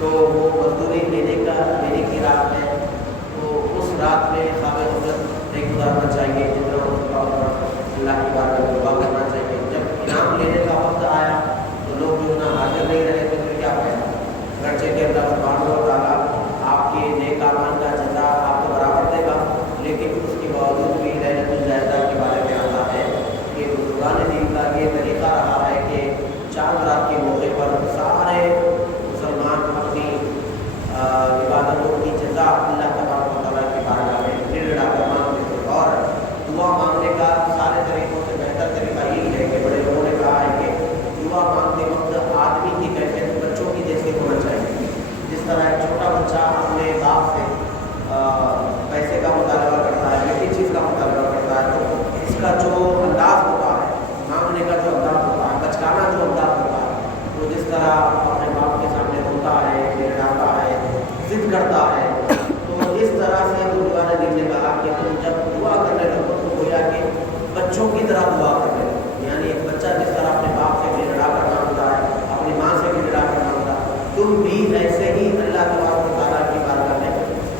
تو وہ مزدوری لینے کی رات ہے، تو اس رات میں خواب غفلت نہیں گزارنا چاہیے، جتنا ہو سکا اتنا اللہ کی بارگاہ میں دعا کرنا چاہیے۔ جب انعام لینے کا وقت آیا تو لوگ جو نا حاضر نہیں رہے تو پھر کیا کریں؟ گرچہ کہ اللہ سبحانہ و تعالیٰ آپ کے نیک اعمال کا جزا آپ کو برابر دے گا، لیکن اس کے باوجود بھی ليلۃ الجائزہ کے بارے میں آتا ہے کہ بزرگان دین کا یہ طریقہ رہا ہے کہ چاند رات کے موقع پر سارے مسلمان اپنی عبادتوں کی جزا اللہ تبارک و تعالیٰ کی بارگاہ میں ڈڑا کر مانگتے تھے، اور دعا مانگنے کا سارے طریقوں سے بہتر طریقہ یہی ہے کہ بڑے لوگوں نے کہا ہے کہ دعا مانگتے وقت آدمی کی کیفیت بچوں کی جیسے ہونا چاہیے۔ جس طرح ایک چھوٹا بچہ اپنے باپ سے پیسے کا مطالبہ کرتا ہے، کسی چیز کا مطالبہ کرتا ہے، تو اس کا جو انداز ہوتا ہے مانگنے کا، جو انداز ہوتا ہے، بچکانا جو انداز ہوتا ہے، وہ جس طرح اپنے باپ کے سامنے ہوتا ہے، گڑگڑاتا ہے، ضد کرتا ہے، تو اس طرح سے بزرگان دین نے کہا کہ تم جب دعا کرنے لگو تو گویا کہ بچوں کی طرح دعا کرنے لگو، یعنی ایک بچہ جس طرح اپنے باپ سے گڑگڑا کر مانگتا ہے، اپنی ماں سے گڑگڑا کر مانگتا ہے، تم بھی ایسے ہی اللہ تبارک و تعالیٰ کی بارگاہ میں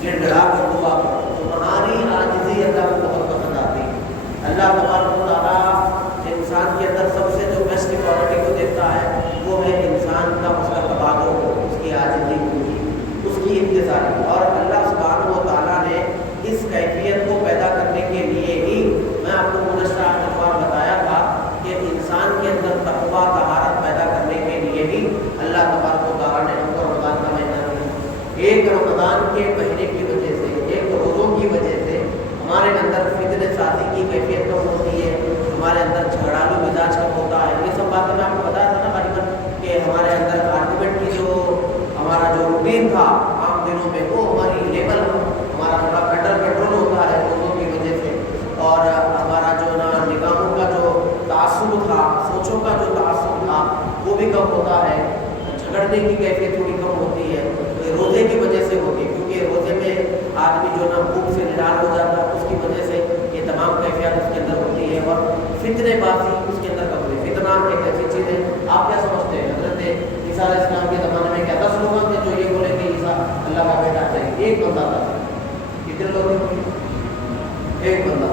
گڑگڑا کر دعا کرو۔ تمہاری عاجزی اللہ کو بہت پسند آتی ہے۔ اللہ تبارک و تعالیٰ انسان کے اندر سب سے جو بیسٹ کوالٹی کو دیکھتا ہے وہ ہے انسان کا اس کا تواضع، اس کی عاجزی، اس کی انتظاری، اور اللہ سبحانہ و تعالیٰ نے اس کیفیت کو پیدا کرنے کے لیے ہی میں آپ کو گزشتہ اتوار بتایا تھا کہ انسان کے اندر تقویٰ طہارت پیدا کرنے کے لیے ہی اللہ تبارک و تعالیٰ نے ہم کو رمضان کا مہینہ دیا۔ ایک رمضان کے مہینے کی وجہ سے، ایک روزوں کی وجہ سے ہمارے اندر فتنہ سازی کی کیفیت کم ہوتی ہے، ہمارے اندر جھگڑالو مزاج کم ہوتا ہے۔ یہ سب باتیں میں آپ کو بتایا تھا نا غالباً کہ ہمارے اندر آرگومنٹ کی جو ہمارا جو روٹین تھا عام دنوں میں، وہ ہماری لیول ہمارا تھوڑا کنٹرول ہوتا ہے روزوں کی وجہ سے، اور ہمارا جو نا نگاہوں کا جو تعصب تھا، سوچوں کا جو تعصب تھا وہ بھی کم ہوتا ہے، جھگڑنے کی کیفیت تھوڑی کم ہوتی ہے، روزے کی وجہ سے ہوتی ہے، کیونکہ روزے میں آدمی جو نا بھوک سے نڈال ہو جاتا ہے، اس کی وجہ سے یہ تمام کیفیات اس کے اندر ہوتی ہے، اور فتنے بازی اس کے اندر کم ہوتی ہے۔ فتنہ ایک ایسی چیز ہے، آپ کیا سمجھتے ہیں حضرت عیسیٰ علیہ السلام کے زمانے میں کیا 10 لوگ تھے جو یہ بولے کہ عیسیٰ اللہ کا بیٹا ہے؟ ایک بندہ تھا۔ کتنے لوگ تھے؟ ایک بندہ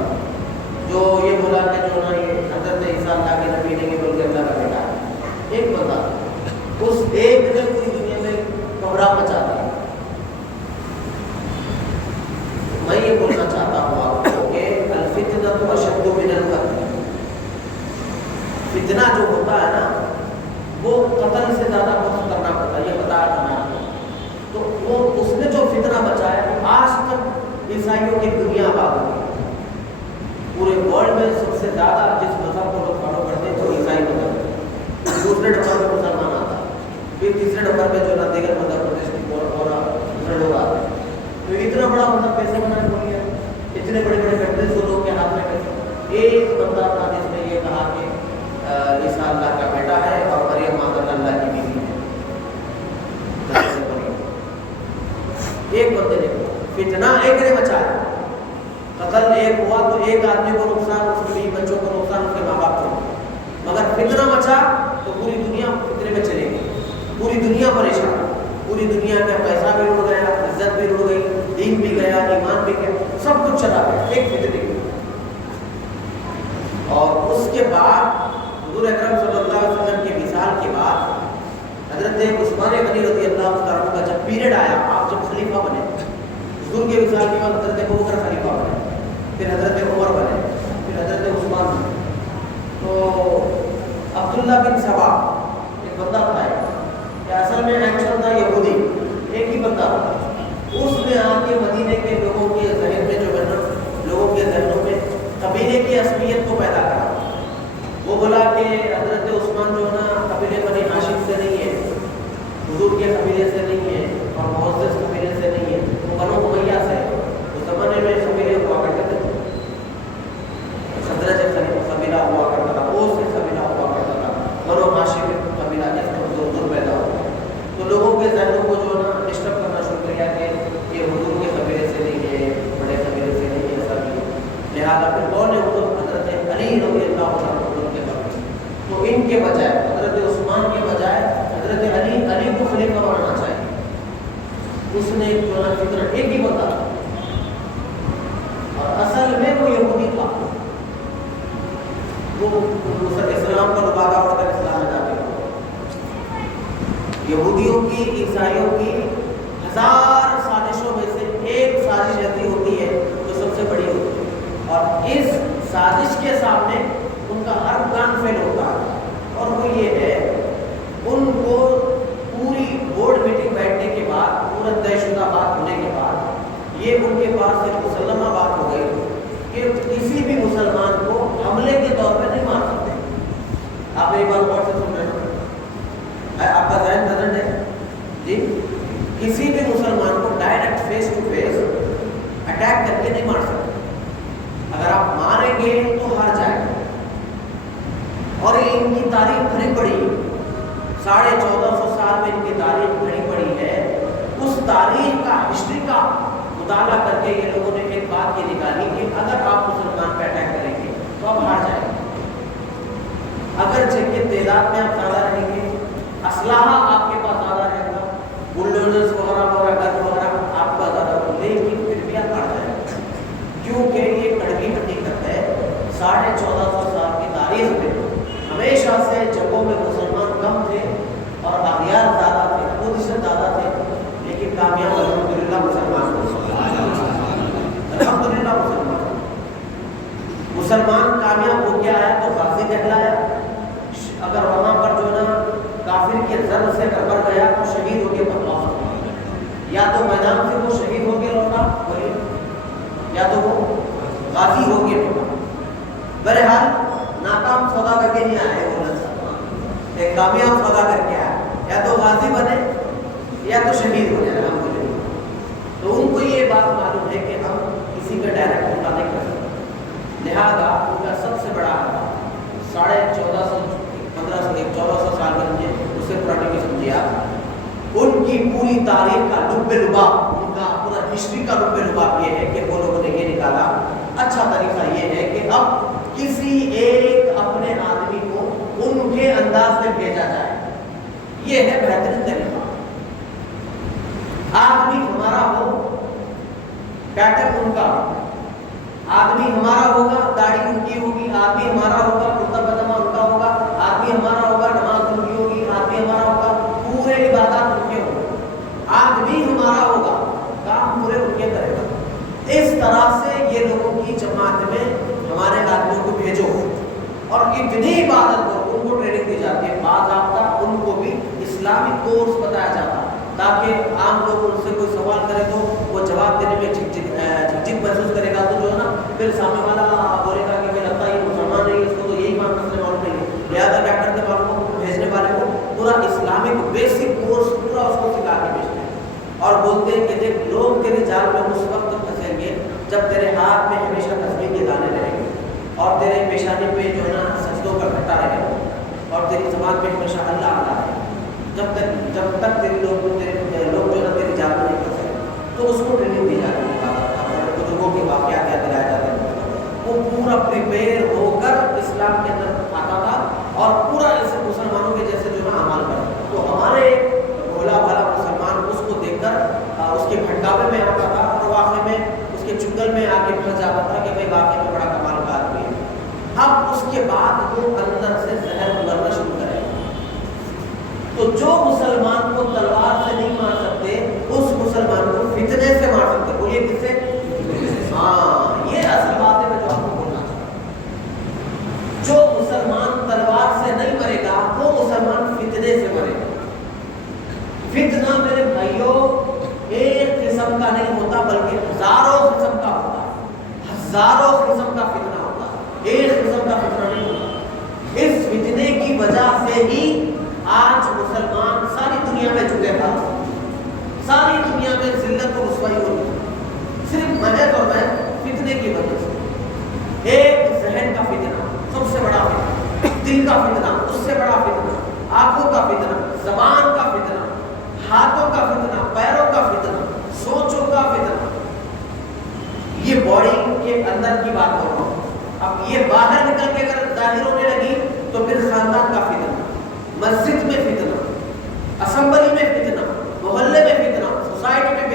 جو یہ بولا کہ جو نا یہ حضرت عیسیٰ اللہ کے نبی نہیں بول کے اللہ کا بیٹا ہے، ایک بندہ۔ اس ایک نے پوری دنیا میں کبرا مچا دیا۔ میں یہ بولنا چاہتا ہوں آپ کو کہ الفتنۃ اشد من القتل، فتنہ جو ہوتا ہے نا وہ قتل سے زیادہ بہت خطرناک ہوتا ہے، یہ بتایا تھا میں آپ کو۔ تو وہ اس نے جو فتنہ بچایا، آج تک عیسائیوں کی دنیا آباد ہوئی، پورے ورلڈ میں سب سے زیادہ جس مذہب کو لوگ فالو کرتے ہیں وہ عیسائی مذہب ہے، دوسرے نمبر پہ مسلمان آتا ہے، پھر تیسرے نمبر پہ جو نا دیگر مذہب اور دوسرے لوگ آتے ہیں۔ تو اتنا بڑا مطلب کیسے بنا ہو گیا؟ اتنے بڑے بڑے کنٹریز جو لوگ کے ہاتھ میں کیسے؟ ایک بندہ تھا جس نے یہ کہا کہ عیسیٰ اللہ کا بیٹا ہے اور مریم مادر اللہ کی بیوی ہے۔ ایک بندے نے فتنہ ایک نے بچایا، قتل ایک ہوا تو ایک آدمی کو نقصان، اس کے بیوی بچوں کو نقصان، اس کے ماں باپ کو، مگر فتنہ بچا تو پوری دنیا فتنے میں چلے گی، پوری دنیا پریشان، پوری دنیا کا پیسہ بھی اڑ گیا، عزت بھی اڑ گئی، دین بھی گیا، ایمان بھی گیا، سب کچھ چلا گیا ایک فتنے میں۔ اور اس کے بعد حضور اکرم صلی اللہ علیہ وسلم کے وصال کے بعد حضرت عثمان غنی رضی اللہ عنہ کا جب پیریڈ آیا، آپ جب خلیفہ بنے، حضور کے وصال کے بعد حضرت ابوبکر خلیفہ بنے، پھر حضرت عمر بنے، پھر حضرت عثمان بنے، تو عبداللہ بن سبا ایک بندہ تھا، کہ اصل میں ایکچوئل تھا یہودی، ایک ہی بندہ تھا، اس نے آ کے مدینے کے لوگوں کے ذہن میں جو ہے نا، لوگوں کے ذہنوں میں قبیلے کی عصبیت کو پیدا کرا۔ وہ بولا کہ حضرت عثمان جو ہے نا قبیلے بنی ہاشم سے نہیں ہے، حضور کے قبیلے سے نہیں ہے، اور معزز قبیلے سے نہیں ہے، وہ بنو امیہ سے ہے۔ اس زمانے میں قبیلے ہوا کرتے تھے، خزرج قبیلہ ہوا کرتا تھا، اوس قبیلہ ہوا کرتا تھا، بنو ہاشم قبیلہ جس میں حضور پیدا ہوا۔ تو لوگوں کے ذہنوں کو جو ہے نا ڈسٹرب کرنا شروع کیا کہ یہ حضور کے قبیلے سے نہیں ہے، بڑے قبیلے سے نہیں ہے، ایسا نہیں ہے۔ لہٰذا پھر کون ہے حضور؟ حضرت علی رضی اللہ عنہ کے قبیلے۔ تو ان کے بجائے حضرت عثمان کے بجائے حضرت علی کو خلیفہ بنانا چاہیے، اس نے جو ہے فطرت ایک ہی بتا اور اصل میں وہ یہودی تھا، وہ اسلام پر وعدہ اڑ کر اسلام میں داخل ہوا۔ یہودیوں کی، عیسائیوں کی ہزار سازشوں میں سے ایک سازش ایسی ہوتی ہے جو سب سے بڑی ہوتی ہے، اور اس سازش کے سامنے ان کا ہر پلان فیل ہوتا ہے، اور وہ یہ ہے ان کو پوری بورڈ میٹنگ بیٹھنے کے بعد، پورا طے شدہ بات ہونے کے بعد یہ ان کے پاس ایک مسلمہ بات ہو گئی کہ کسی بھی مسلمان کو حملے کے طور پہ نہیں مار سکتے۔ آپ ایک بار غور سے سن رہے ہیں، آپ کا ذہن نظر ہے جی، کسی بھی مسلمان کو direct face to face attack کر کے نہیں مار سکتے، اگر آپ ماریں گے تو ہار جائیں گے۔ اور ان کی تاریخ بھری پڑی، 1450 سال میں ان کی تاریخ بھری پڑی ہے۔ اس تاریخ کا، ہسٹری کا مطالعہ کر کے یہ لوگوں نے ایک بات یہ نکالی کہ اگر آپ مسلمان پہ اٹیک کریں گے تو آپ ہار جائیں گے، اگرچہ کہ تعداد میں آپ زیادہ رہیں گے، اسلحہ آپ کے پاس زیادہ رہے گا، بلڈوزرز وغیرہ وغیرہ گن وغیرہ آپ کا زیادہ ہو، لیکن پھر بھی آپ ہار جائیں گے، کیونکہ یہ کڑوی حقیقت ہے۔ 1450 سال کی تاریخ میں ہمیشہ سے جگہوں میں مسلمان کم تھے اور اغیار زیادہ تھے، اپوزیشن زیادہ تھے، لیکن کامیاب الحمدللہ مسلمان الحمدللہ مسلمان کامیاب ہو گیا ہے تو غازی کہلایا۔ اگر وہاں پر جو ہے نا کافر کے ضرب سے مر گیا تو شہید ہو کے واپس آیا، یا تو میدان سے وہ شہید ہو کے لوٹا یا تو وہ غازی ہو کے لوٹا۔ بہرحال ناکام سودا کر کے نہیں آئے، ایک کامیاب سودا کر کے آیا، یا تو غازی بنے یا تو شہید ہو جائے الحمدللہ۔ تو ان کو یہ بات معلوم ہے کہ ہم کسی کا ڈائریکٹ حملہ نہیں کر سکتے، لہذا ان کا سب سے بڑا 1400 سال میں اس سے پرانے کی سمجھیا، ان کی پوری تاریخ کا لب لباب، ان کا پورا ہسٹری کا لب لباب یہ ہے کہ وہ لوگوں نے یہ نکالا، اچھا طریقہ یہ ہے کہ اب کسی ایک اپنے آدمی کو ان کے انداز میں بھیجا جائے، یہ ہے بہترین طریقہ۔ آدمی ہمارا ہو، پیٹرن ان کا، آدمی ہمارا ہوگا، داڑھی ان کی ہوگی، آدمی ہمارا ہوگا، کرتا پاجامہ ان کا ہوگا، آدمی ہمارا ہوگا، نماز ان کی ہوگی، آدمی ہمارا ہوگا، پورے عبادات ان کے ہوں، آدمی ہمارا ہوگا، کام پورے ان کے کرے گا۔ اس طرح سے یہ لوگوں کی جماعت میں ہمارے آدمیوں کو بھیجو، اور اتنی عبادت کرو، ان کو ٹریننگ دی جاتی ہے، باضابطہ ان کو بھی اسلامی کورس بتایا جاتا ہے، تاکہ عام لوگ ان سے کوئی سوال کرے تو وہ جواب دینے میں جھجک محسوس کرے گا، تو جو ہے نا پھر سامنے والا بولے گا کہ مجھے لگتا ہے یہ مسلمان نہیں، اس کو تو یہی مسئلے معلوم نہیں ہے، لہٰذا کیا کرتے والوں کو، بھیجنے والے کو پورا اسلامک بیسک کورس پورا اس کو سکھا کے بھیجتے ہیں، اور بولتے ہیں کہ دیکھ لوگ تیرے جال میں اس وقت تک پھنسیں گے جب تیرے ہاتھ میں ہمیشہ تسبیح کے دانے رہیں گے، اور تیرے پیشانی پہ جو ہے نا سجدوں کا گھٹا رہے گا، اور تیری زبان پہ ہمیشہ اللہ اللہ ہے، جب تک تیرے لوگ جو ہے نا تیری جان میں نہیں پھنسے، تو اس کو ٹریننگ دی جاتی ہے، بزرگوں کے واقعات یاد دلائے جاتے ہیں، وہ پورا پریپیئر ہو کر اسلام کے اندر آتا تھا، اور پورا ایسے مسلمانوں کے جیسے جو ہے عمل کرتا، تو ہمارے بھولا بھالا مسلمان اس کو دیکھ کر اس کے بھٹکاوے میں آتا تھا، اور واقعے میں اس کے چنگل میں آ کے پھنس جاتا تھا کہ بھائی واقعے میں بڑا کمال کا آدمی ہے۔ اب اس کے بعد وہ اندر سے زہر اترنا شروع کرے، تو جو مسلمان کو تلوار سے نہیں مار سکتے اس مسلمان کو فتنے سے مار سکتے، بولیے کس سے؟ ہاں، یہ اصل بات ہے میں جو آپ کو بولنا چاہتا ہوں، جو مسلمان تلوار سے نہیں مرے گا وہ مسلمان فتنے سے مرے گا۔ فتنہ میرے بھائیوں ایک قسم کا نہیں ہوتا بلکہ ہزاروں قسم کا ہوتا ہے، ہزاروں قسم کا فتنہ ہوتا ہے، ایک قسم کا فتنہ نہیں ہوتا۔ اس فتنے کی وجہ سے ہی آج مسلمان ساری دنیا میں جھکے تھا، ساری دنیا میں ذلت و رسوائی ہو رہی ہے، صرف محض اور محض فتنے کی وجہ سے۔ ایک ذہن کا فتنہ سب سے بڑا فتنہ، دل کا فتنہ اس سے بڑا فتنہ، آنکھوں کا فتنہ، زبان کا فتنہ، ہاتھوں کا فتنہ، پیروں کا فتنہ، سوچوں کا فتنہ، یہ باڈی کے اندر کی بات کر رہا ہوں۔ اب یہ باہر نکل کے اگر ظاہر ہونے لگی تو پھر خاندان کا فتنہ، مسجد میں فتنہ، اسمبلی میں فتنہ، محلے میں فتنہ، سوسائٹی میں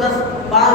10-5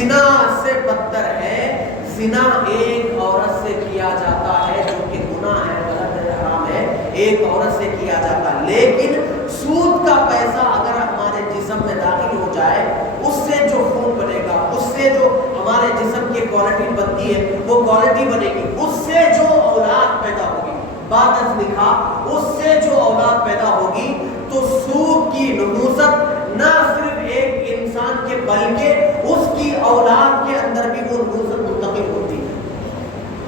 زنا سے بدتر ہے، زنا ایک عورت سے کیا جاتا ہے جو کہ گناہ ہے، غلط ہے، حرام ہے، ایک عورت سے کیا جاتا ہے، لیکن سود کا پیسہ اگر ہمارے جسم میں داخل ہو جائے، اس سے جو خون بنے گا، اس سے جو ہمارے جسم کی کوالٹی بنتی ہے وہ کوالٹی بنے گی، اس سے جو اولاد پیدا ہوگی، بعد از لکھا اس سے جو اولاد پیدا ہوگی، تو سود کی نحوست نہ صرف ایک انسان کے بلکہ اس کی اولاد کے اندر بھی وہ نحوست منتقل ہوتی ہے۔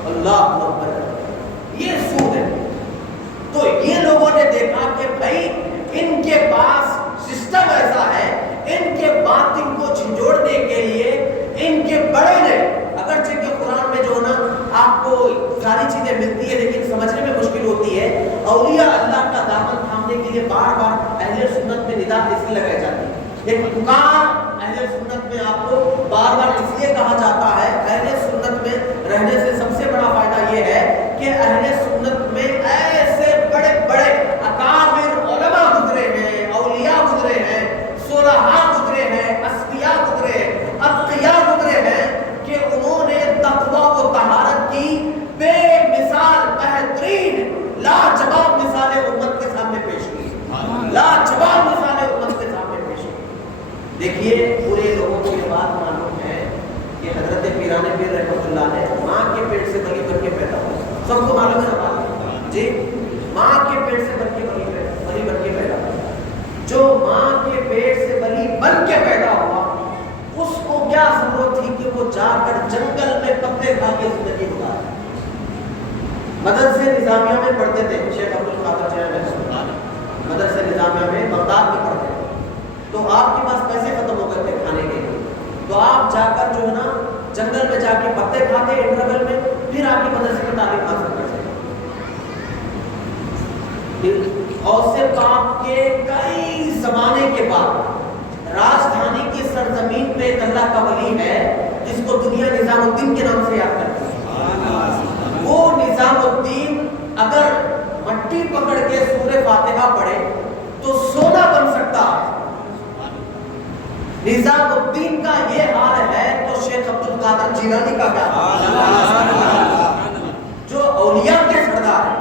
اللہ اکبر، یہ سود ہے۔ تو یہ لوگوں نے دیکھا کہ بھائی ان کے پاس سسٹم ایسا ہے، ان کے باطن کو جھنجھوڑنے کے لیے ان کے بڑے نے، اگرچہ کہ قرآن میں جو نا آپ کو ساری چیزیں ملتی ہے لیکن سمجھنے میں مشکل ہوتی ہے، اولیاء اللہ کا دامن تھامنے کے لیے بار بار اہل سنت میں ندا اس لیے لگائی جاتی ہے، ایک پکار اہل سنت میں آپ کو بار بار اس لیے کہا جاتا ہے۔ اہل سنت میں رہنے سے سب سے بڑا فائدہ یہ ہے کہ اہل سنت میں ایسے بڑے بڑے اکابر علماء گزرے ہیں، اولیاء گزرے ہیں، صلحاء گزرے ہیں، اصفیاء گزرے ہیں، اتقیاء گزرے ہیں کہ انہوں نے تقویٰ و طہارت کی بے مثال بہترین لاجواب مثالیں امت کے سامنے پیش کی، لاجواب مثالیں امت کے سامنے پیش کی۔ دیکھیے پورے لوگوں کو یہ بات معلوم ہے کہ حضرت پیران پیر رحمۃ اللہ نے ماں کے پیٹ سے بلی بن کے پیدا ہوا، سب کو معلوم ہے بات جی، ماں کے پیٹ سے بلی بن کے پیدا ہوا۔ جو ماں کے پیٹ سے بلی بن کے پیدا ہوا اس کو کیا ضرورت تھی کہ وہ جا کر جنگل میں پتے کھا کے زندگی گزارے؟ مدرسے نظامیہ میں پڑھتے تھے، شیخ عبد القادر جیلانی مدرسے نظامیہ میں بغداد میں پڑھتے تھے، تو آپ کے پاس پیسے ختم ہو گئے تھے کھانے کے لیے، تو آپ جا کر جو ہے نا جنگل میں جا کے پتے کھاتے انٹرول میں، پھر آپ کی مدرسے کی تعلیم حاصل کرتے۔ غوث پاک کے کئی زمانے کے بعد راجدھانی کی سرزمین پہ ایک اللہ کا ولی ہے جس کو دنیا نظام الدین کے نام سے یاد کرتی ہے۔ وہ نظام الدین اگر مٹی پکڑ کے سورہ فاتحہ پڑھے تو سونا بن سکتا ہے۔ نظام الدین کا یہ حال ہے تو شیخ عبد القادر جیلانی کا کیا حال؟ جو اولیاء کے سردار ہیں،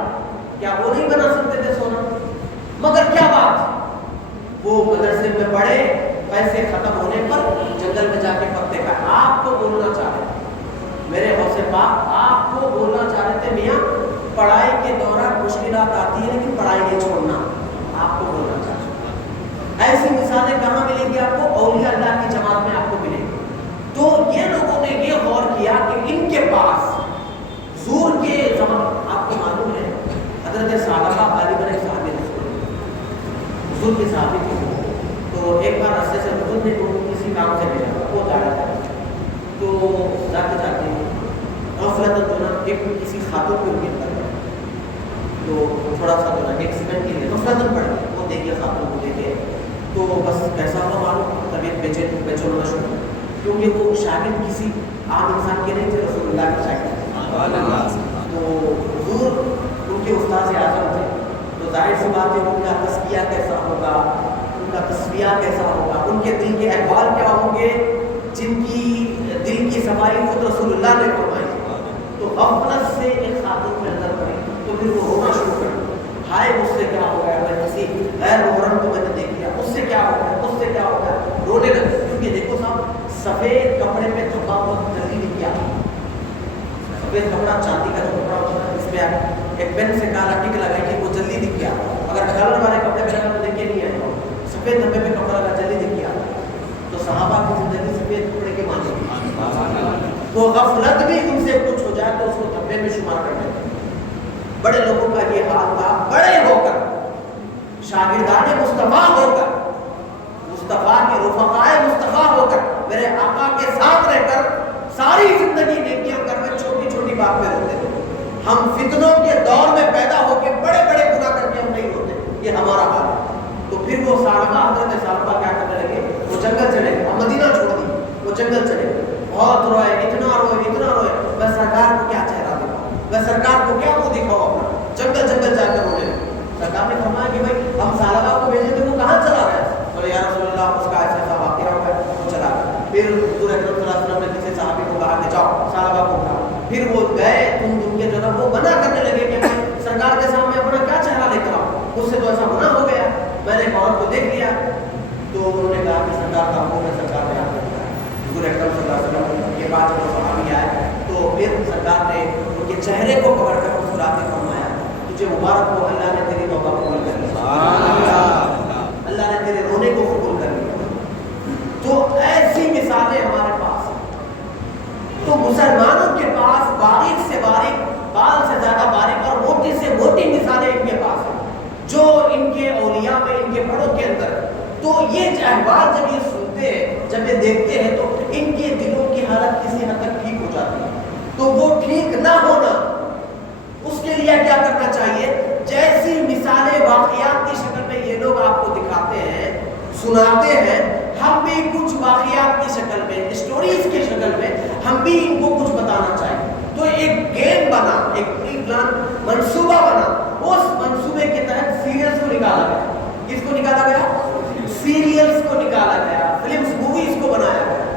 کیا وہ نہیں بنا سکتے تھے سونا؟ مگر کیا بات، وہ مدرسے میں پڑھے، پیسے ختم ہونے پر جنگل میں جا کے پتے کا۔ آپ کو بولنا چاہ رہے میرے غوث پاک، آپ کو بولنا چاہ رہے تھے میاں پڑھائی کے دوران مشکلات آتی ہیں لیکن پڑھائی نہیں چھوڑنا، آپ کو بولنا چاہ رہے۔ ایسی مثالیں کہاں ملیں گی آپ کو؟ اولیاء اللہ کی جماعت میں آپ کو ملیں گی۔ تو یہ لوگوں نے یہ غور کیا کہ ان کے پاس زور کے زمان، آپ کو معلوم ہے حضرت صحابہ غالب علیہ صحابی حضور کے صحابی تھے، تو ایک بار راستے سے حضور نے کسی کام سے بھیجا، وہ جا رہا تھا، تو جاتے جاتے غفلت جو نا ایک کسی خاتون پہ امید کر گیا، تو تھوڑا سا جو نا ایکسیڈنٹ کے لیے غفلت پڑ گئی، وہ دیکھے خاتون کو دیکھے تو بس کیسا ہوا معلوم، طبیعت بے چین ہونا شروع، کیونکہ وہ شاگرد کسی عام انسان کے نہیں تھے، رسول اللہ کے شاگرد، تو حضور ان کے استاد اعظم تھے، تو ظاہر سی بات ہے ان کا تزکیہ کیسا ہوگا، ان کا تصفیہ کیسا ہوگا، ان کے دل کے احوال کیا ہوں گے جن کی دل کی صفائی خود رسول اللہ نے فرمائی۔ تو غفلت سے ایک خاتون میں نظر پڑی تو پھر وہ رونا شروع کر دیا، ہائے مجھ سے کیا ہو گیا، میں کسی غیر محرم کو میں نے دیکھ لیا، اس سے کیا ہو گیا، اس سے کیا ہو گیا، رونے لگے۔ کیونکہ دیکھو صاحب سفید کپڑے پہ دھبا ہوا جلدی نہیں کیا، سفید کپڑا چاندی کا جو کپڑا ہوتا ہے اس پہ ایک پین سے کالا ٹک لگائی وہ جلدی دکھ گیا، اگر کلر والے کپڑے پہ لگا تو دیکھ کے نہیں آئے گا، سفید دھبے پہ کپڑا لگا جلدی دکھ گیا۔ تو صحابہ کی زندگی سفید کپڑے کے معنی تو غفلت بھی ان سے کچھ ہو جائے تو اس کو دھبے میں شمار کر دیتے۔ بڑے لوگوں کا یہ حال تھا، بڑے ہو کر شاگردان مصطفیٰ ہو کر، مصطفیٰ کے رفقائے مصطفیٰ ہو کر، میرے آقا کے ساتھ رہ کر ساری زندگی نیکیاں کر کے چھوٹی چھوٹی بات پہ روتے تھے۔ ہم فتنوں کے دور میں پیدا ہو کے بڑے بڑے گناہ کر کے ہم نہیں ہوتے، یہ ہمارا حال ہے۔ تو پھر وہ صحابہ، حضرت صحابہ کیا کرنے لگے، وہ جنگل چلے گئے، اب مدینہ چھوڑ دی، وہ جنگل چلے گئے، بہت روئے، اتنا روئے، میں سرکار کو کیا چہرہ دکھاؤں، میں سرکار کو کیا منہ دکھاؤں اپنا، جنگل جنگل جا کر رونے لگے۔ سرکار نے فرمایا کہ بھائی ہم سالبہ کو بھیجے تھے، وہ کہاں چلا گیا؟ بولے یا رسول اللہ اس کا ایسا ایسا واقعہ ہو گیا، وہ چلا گیا۔ پھر حضور اکرم صلی اللہ علیہ وسلم نے پھر وہ گئے تم کے جو وہ منع کرنے لگے کہ میں سرکار کے سامنے اپنا کیا چہرہ لے کر آؤں، مجھ سے تو ایسا منع ہو گیا، میں نے ایک عورت کو دیکھ لیا۔ تو انہوں نے کہا کہ سرکار کا حکم ہے، سرکار نے آپ کو حضور اکرم صلی اللہ علیہ وسلم کے بعد وہ صحابی آئے تو پھر سرکار نے ان کے چہرے کو کور کر مسکراتے فرمایا تجھے مبارک ہو، اللہ نے تیری توبہ قبول کر لی، اللہ نے تیرے رونے کو قبول کر لیا۔ تو ایسی مثالیں ہمارے پاس، تو مسلمانوں کے پاس باریک سے باریک، بال سے زیادہ باریک اور موٹی سے موٹی مثالیں ان کے پاس ہیں جو ان کے اولیاء میں، ان کے بڑوں کے اندر۔ تو یہ احوال جب یہ سنتے ہیں، جب یہ دیکھتے ہیں تو ان کے دلوں کی حالت کسی حد تک ٹھیک ہو جاتی ہے۔ تو وہ ٹھیک نہ ہونا، اس کے لیے کیا کرنا چاہیے؟ جیسی مثالیں واقعات کی شکل میں یہ لوگ آپ کو دکھاتے ہیں، سناتے ہیں، ہم بھی کچھ واقعات کی شکل میں، اسٹوریز کی شکل میں ہم بھی ان کو کچھ بتانا چاہیے۔ تو ایک گیم بنا، ایک پری پلان منصوبہ بنا، اس منصوبے کے تحت سیریلز کو نکالا گیا۔ کس کو نکالا گیا؟ سیریلز کو نکالا گیا، فلمز، موویز کو بنایا گیا۔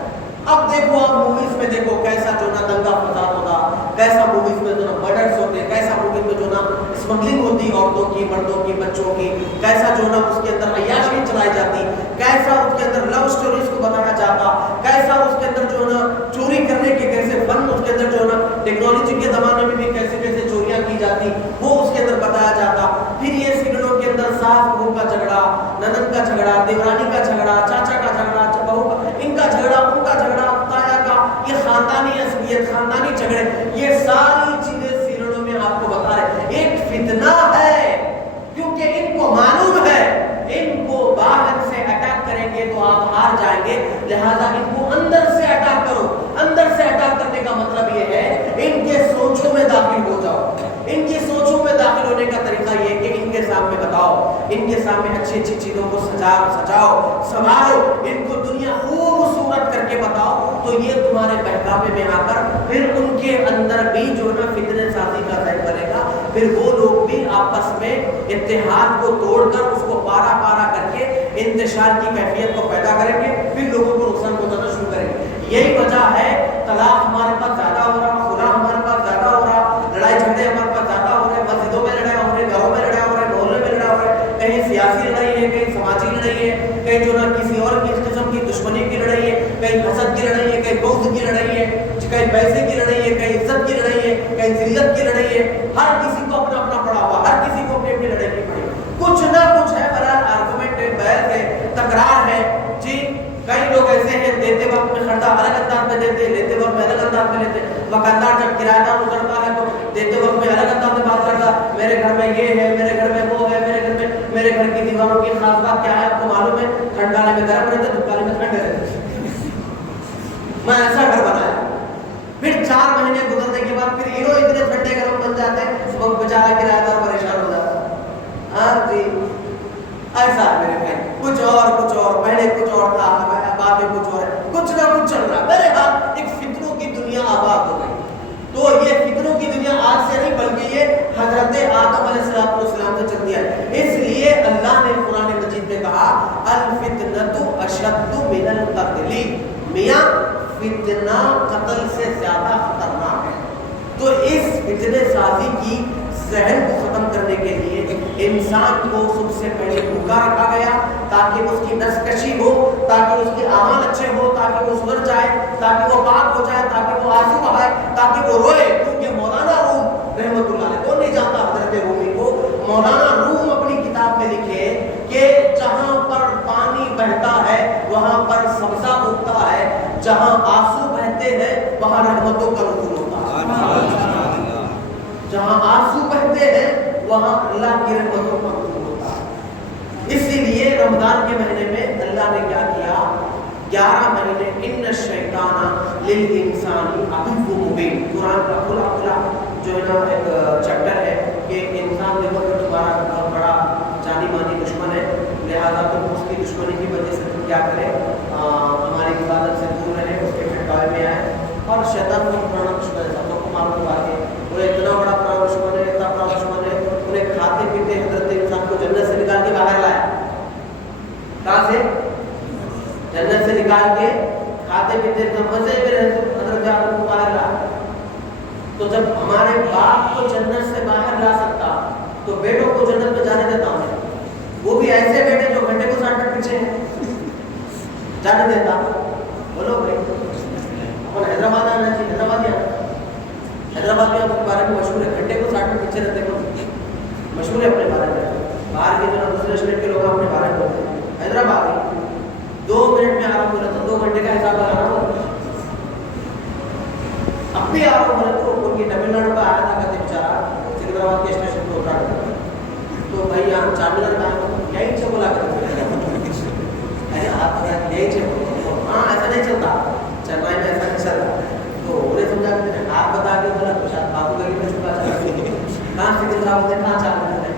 اب دیکھو، آپ موویز میں دیکھو کیسا جو نا دنگا فساد ہوتا، کیسا موویز میں جو نا مرڈرز ہوتے، کیسا موویز میں جو نا اسمگلنگ ہوتی عورتوں کی، مردوں کی، بچوں کی، کیسا جو نا اس کے اندر عیاشی چلائی جاتی، کیسا اس کے اندر لو سٹوریز کو بنایا جاتا، کیسا اس کے اندر جو نا چوری کرنے کے کیسے فن، اس کے اندر جو نا ٹیکنالوجی کے زمانے میں بھی کیسے کیسے چوریاں کی جاتی وہ اس کے اندر بتایا جاتا۔ پھر یہ سیریلوں کے اندر ساس بہو کا جھگڑا، ننند کا جھگڑا، دیورانی کا جھگڑا، چاچا کا جھگڑا، بہو کا، ان کا جھگڑا، ان کا جھگڑا، تایا کا، یہ خاندانی عصبیت، خاندانی جھگڑے، یہ ساری چیزیں سیریلوں میں آپ کو بتا رہے۔ ایک فتنہ ہے، کیونکہ ان کو معلوم ہے ان کو باہر سے اٹیک کریں گے تو آپ ہار جائیں گے، لہذا ان کو اندر سے اٹیک کرو۔ اندر سے اٹیک کرنے کا مطلب یہ ہے ان کے سوچوں میں داخل ہو جاؤ۔ ان کی سوچوں میں داخل ہونے کا طریقہ یہ کہ ان کے سامنے بتاؤ، ان کے سامنے اچھی اچھی چیزوں کو سجاؤ، سنوارو، ان کو دنیا خوبصورت کر کے بتاؤ، تو یہ تمہارے بہکاوے میں آ کر پھر ان کے اندر بھی جو نا فتنہ سازی کا ذہن بنے گا، پھر وہ لوگ بھی آپس میں اتحاد کو توڑ کر اس کو پارا پارا کر کے انتشار کی کیفیت کو پیدا کریں گے، پھر لوگوں کو نقصان پہنچانا شروع کریں گے۔ یہی وجہ ہے طلاق ہمارے پاس زیادہ ہو رہا، خلا ہمارے پاس زیادہ ہو رہا، لڑائی جھگڑے ہمارے پاس زیادہ ہو رہے، مسجدوں میں لڑائی ہو رہے، گھروں میں لڑائی ہو رہے، محلے میں لڑائی ہو رہے، کہیں سیاسی لڑائی ہے، کہیں سماجی لڑائی ہے، کہیں جو نا کسی اور کس قسم کی دشمنی کی لڑائی ہے، کہیں حسد کی لڑائی ہے، کہیں بغض کی لڑائی ہے، کہیں پیسے کی لڑائی ہے، کہیں عزت کی لڑائی ہے، کہیں ذلت کی لڑائی ہے۔ ہر کسی کو اپنا اپنا پڑا ہوا، ہر کسی کو اپنی اپنی لڑائی کی پڑی، کچھ نہ کچھ ہے، برحال آرگومنٹ ہے، بحث ہے، تکرار ہے جی۔ کئی لوگ ایسے ہیں دیتے وقت میں خردہ الگ انداز میں دیتے، لیتے وقت میں الگ انداز میں لیتے۔ مکاندار جب کرایہ دار اترتا ہے تو دیتے وقت میں الگ انداز میں بات کرتا، میرے گھر میں یہ ہے، میرے گھر میں وہ ہے، میرے گھر کی دیواروں کی خاص بات کیا ہے آپ کو معلوم ہے؟ ٹھنڈ والے میں گرم رہتے، دھوپ والے میں ٹھنڈے رہتے۔ میں ایسا گھر بنایا، پھر 4 مہینے گزرنے کے بعد پھر انہوں اتنے ٹھنڈے گرم بن جاتے ہیں، وہ بیچارہ کرایہ دار پریشان ہو جاتا ہے۔ ہاں جی، ایسا میرے بھائی، کچھ اور، پہلے کچھ اور تھا، بعد میں کچھ اور ہے، کچھ نہ کچھ چل رہا ہے۔ بہرحال ایک فتنوں کی دنیا آباد ہو گئی۔ تو یہ فتنوں کی دنیا آج سے نہیں بلکہ یہ حضرت آدم علیہ السلام سے چلتی ہے۔ اس لیے اللہ نے قرآن مجید میں کہا الفتنۃ اشد من القتل، میاں فتنہ قتل سے زیادہ خطرناک ہے۔ تو اس فتنہ سازی کی ذہن کو ختم کرنے کے لیے انسان کو سب سے پہلے بھوکا رکھا گیا تاکہ اس کی نس کشی ہو، تاکہ اس کے اعمال اچھے ہو، تاکہ وہ سدھر جائے، تاکہ وہ پاک ہو جائے، تاکہ وہ آنسو بہائے، تاکہ وہ روئے۔ کیونکہ مولانا روم رحمۃ اللہ علیہ، کون نہیں جانتا حضرت رومی کو؟ مولانا روم اپنی کتاب میں لکھے کہ جہاں پر پانی بہتا ہے وہاں پر سبزہ اگتا ہے، جہاں آنسو بہتے ہیں وہاں رحمتوں کا نزول ہوتا ہے۔ جہاں آنسو بہتے ہیں وہاں اللہ کی رحمتوں کا نزول ہوتا ہے۔ اسی لیے رمضان کے مہینے میں اللہ نے کیا کیا؟ 11 مہینے ان الشیطان للانسان عدو مبین، قرآن کا کھلا جو ہے نا ایک چیپٹر ہے کہ انسان دیکھو کہ تمہارا بہت بڑا جانی مانی دشمن ہے، لہذا تم اس کی دشمنی کی وجہ سے تم کیا کریں؟ ہماری عبادت سے دور رہیں، اس کے فتوے میں آئے۔ اور شیطان کو پرانا دشمن ہے، سب کو معلوم بات ہے، وہ اتنا بڑا پرانا دشمن ہے، اتنا بڑا دشمن ہے، انہیں کھاتے پیتے حضرت انسان کو جنت سے نکال کے باہر لایا۔ کہاں سے؟ جنت سے نکال کے کھاتے پیتے مزے میں حضرت آدم کو باہر لایا۔ حیدرآبادیوں کے بارے میں مشہور ہے, گھنٹے کو 60 منٹ پیچھے رہتے ہیں, مشہور ہے اپنے بارے میں. باہر کے جو دوسرے اسٹیٹ کے لوگ اپنے بارے میں بولتے ہیں. حیدرآبادی 2 منٹ میں آرام ہو رہا تو 2 گھنٹے کا حساب لگانا ہوگا. اب بھی آرام ہو رہا تو ان کی تمل ناڈو کا آیا تھا کہتے بیچارا سکندرآباد کے اسٹیشن کو اترا کر, تو بھائی یہاں چار مینار کا یہیں سے بولا کرتے یہیں سے, ہاں ایسا نہیں چلتا, چنائی میں ایسا نہیں چلتا. تو انہیں سمجھا کہ آپ بتا کے بولا تو شاید بابو گلی میں چھپا چلا, کہاں سکندرآباد ہے, کہاں چار مینار ہے,